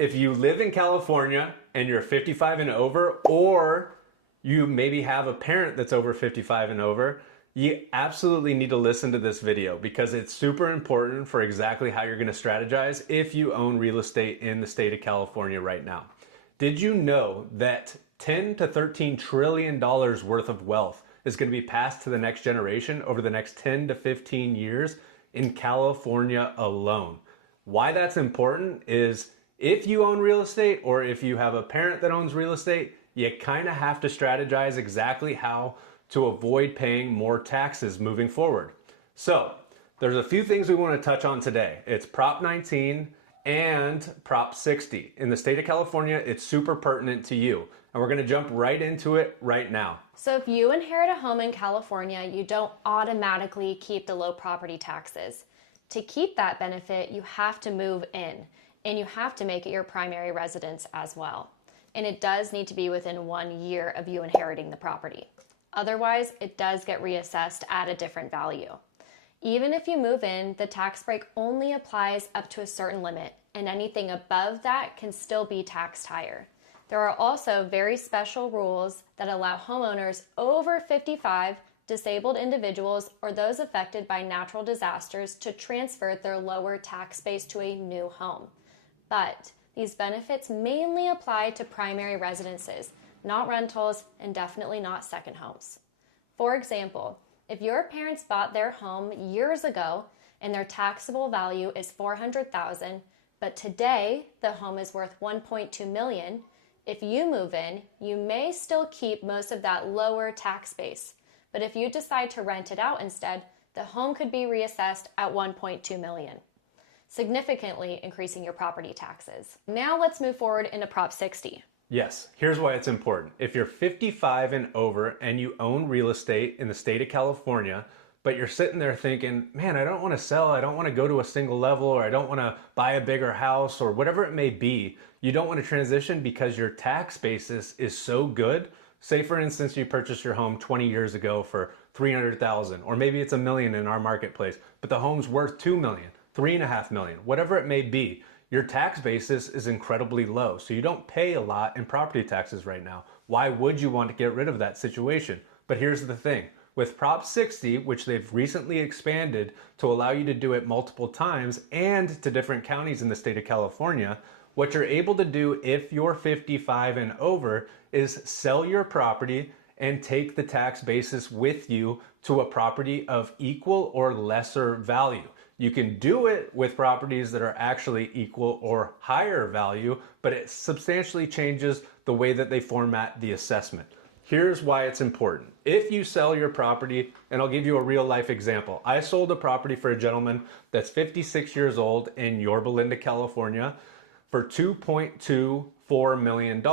if you live in California and you're 55 and over, or you maybe have a parent that's over 55 and over, you absolutely need to listen to this video because it's super important for exactly how you're going to strategize if you own real estate in the state of California right now. Did you know that $10 to $13 trillion worth of wealth is going to be passed to the next generation over the next 10 to 15 years in California alone? Why that's important is if you own real estate or if you have a parent that owns real estate, you kind of have to strategize exactly how to avoid paying more taxes moving forward. So there's a few things we want to touch on today. It's Prop 19 and Prop 60. In the state of California, it's super pertinent to you. And we're going to jump right into it right now. So if you inherit a home in California, you don't automatically keep the low property taxes. To keep that benefit, you have to move in and you have to make it your primary residence as well. And it does need to be within 1 year of you inheriting the property. Otherwise, it does get reassessed at a different value. Even if you move in, the tax break only applies up to a certain limit, and anything above that can still be taxed higher. There are also very special rules that allow homeowners over 55, disabled individuals, or those affected by natural disasters to transfer their lower tax base to a new home. But these benefits mainly apply to primary residences, not rentals, and definitely not second homes. For example, if your parents bought their home years ago and their taxable value is $400,000, but today the home is worth $1.2 million, if you move in, you may still keep most of that lower tax base. But if you decide to rent it out instead, the home could be reassessed at $1.2 million, significantly increasing your property taxes. Now let's move forward into Prop 60. Yes, here's why it's important. If you're 55 and over and you own real estate in the state of California, but you're sitting there thinking, man, I don't want to sell, I don't want to go to a single level, or I don't want to buy a bigger house, or whatever it may be, you don't want to transition because your tax basis is so good. Say for instance, you purchased your home 20 years ago for $300,000, or maybe it's $1 million in our marketplace, but the home's worth $2 million, $3.5 million, whatever it may be. Your tax basis is incredibly low, so you don't pay a lot in property taxes right now. Why would you want to get rid of that situation? But here's the thing. With Prop 60, which they've recently expanded to allow you to do it multiple times and to different counties in the state of California, what you're able to do if you're 55 and over is sell your property and take the tax basis with you to a property of equal or lesser value. You can do it with properties that are actually equal or higher value, but it substantially changes the way that they format the assessment. Here's why it's important. If you sell your property, and I'll give you a real life example. I sold a property for a gentleman that's 56 years old in Yorba Linda, California for $2.24 million.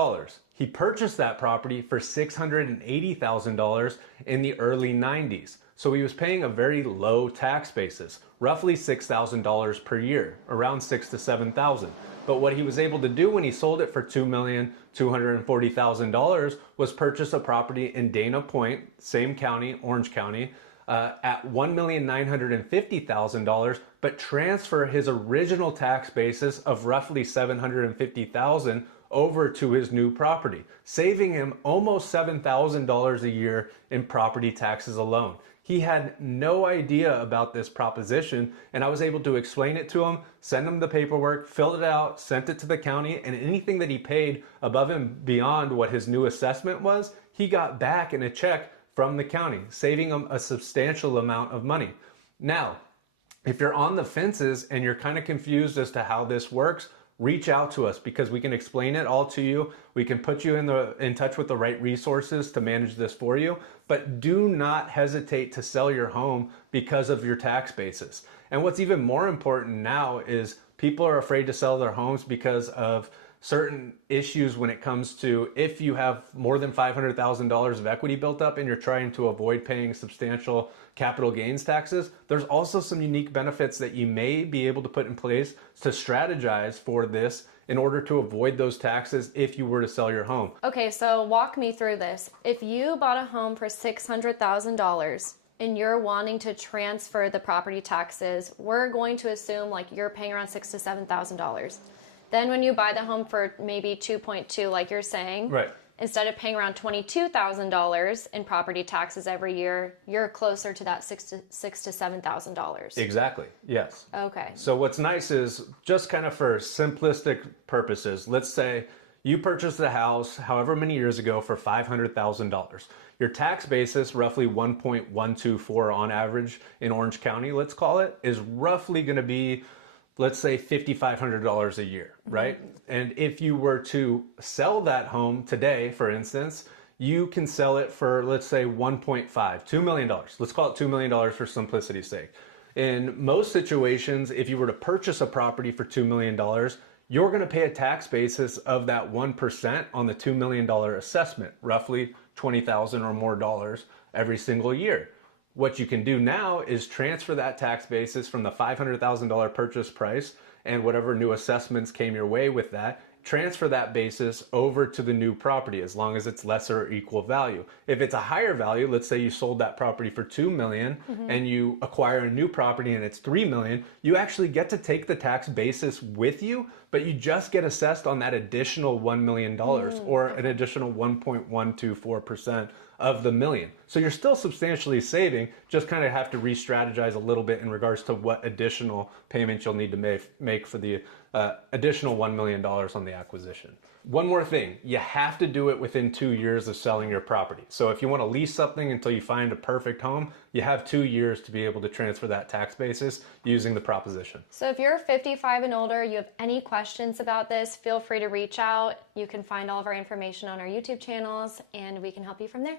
He purchased that property for $680,000 in the early 90s. So he was paying a very low tax basis, roughly $6,000 per year, around $6,000 to $7,000. But what he was able to do when he sold it for $2,240,000 was purchase a property in Dana Point, same county, Orange County, at $1,950,000, but transfer his original tax basis of roughly $750,000 over to his new property, saving him almost $7,000 a year in property taxes alone. He had no idea about this proposition, and I was able to explain it to him, send him the paperwork, fill it out, sent it to the county, and anything that he paid above and beyond what his new assessment was, he got back in a check from the county, saving him a substantial amount of money. Now, if you're on the fences and you're kind of confused as to how this works, reach out to us because we can explain it all to you. We can put you in touch with the right resources to manage this for you, but do not hesitate to sell your home because of your tax basis. And what's even more important now is people are afraid to sell their homes because of certain issues when it comes to if you have more than $500,000 of equity built up and you're trying to avoid paying substantial capital gains taxes. There's also some unique benefits that you may be able to put in place to strategize for this in order to avoid those taxes if you were to sell your home. Okay, so walk me through this. If you bought a home for $600,000 and you're wanting to transfer the property taxes, we're going to assume like you're paying around $6,000 to $7,000. Then when you buy the home for maybe 2.2, like you're saying, Right. instead of paying around $22,000 in property taxes every year, you're closer to that $6,000 to $7,000. Exactly. Yes. Okay. So what's nice is, just kind of for simplistic purposes, let's say you purchased the house however many years ago for $500,000. Your tax basis, roughly 1.124 on average in Orange County, let's call it, is roughly going to be, let's say, $5,500 a year, right? And if you were to sell that home today, for instance, you can sell it for, let's say, $1.5, $2 million. Let's call it $2 million for simplicity's sake. In most situations, if you were to purchase a property for $2 million, you're going to pay a tax basis of that 1% on the $2 million assessment, roughly $20,000 or more dollars every single year. What you can do now is transfer that tax basis from the $500,000 purchase price and whatever new assessments came your way with that, transfer that basis over to the new property as long as it's lesser or equal value. If it's a higher value, let's say you sold that property for $2 million and you acquire a new property and it's $3 million, you actually get to take the tax basis with you, but you just get assessed on that additional $1 million or an additional 1.124% of the million. So you're still substantially saving, just kind of have to re-strategize a little bit in regards to what additional payments you'll need to make for the additional $1 million on the acquisition. One more thing, you have to do it within 2 years of selling your property. So if you want to lease something until you find a perfect home, you have 2 years to be able to transfer that tax basis using the proposition. So if you're 55 and older, you have any questions about this, feel free to reach out. You can find all of our information on our YouTube channels and we can help you from there.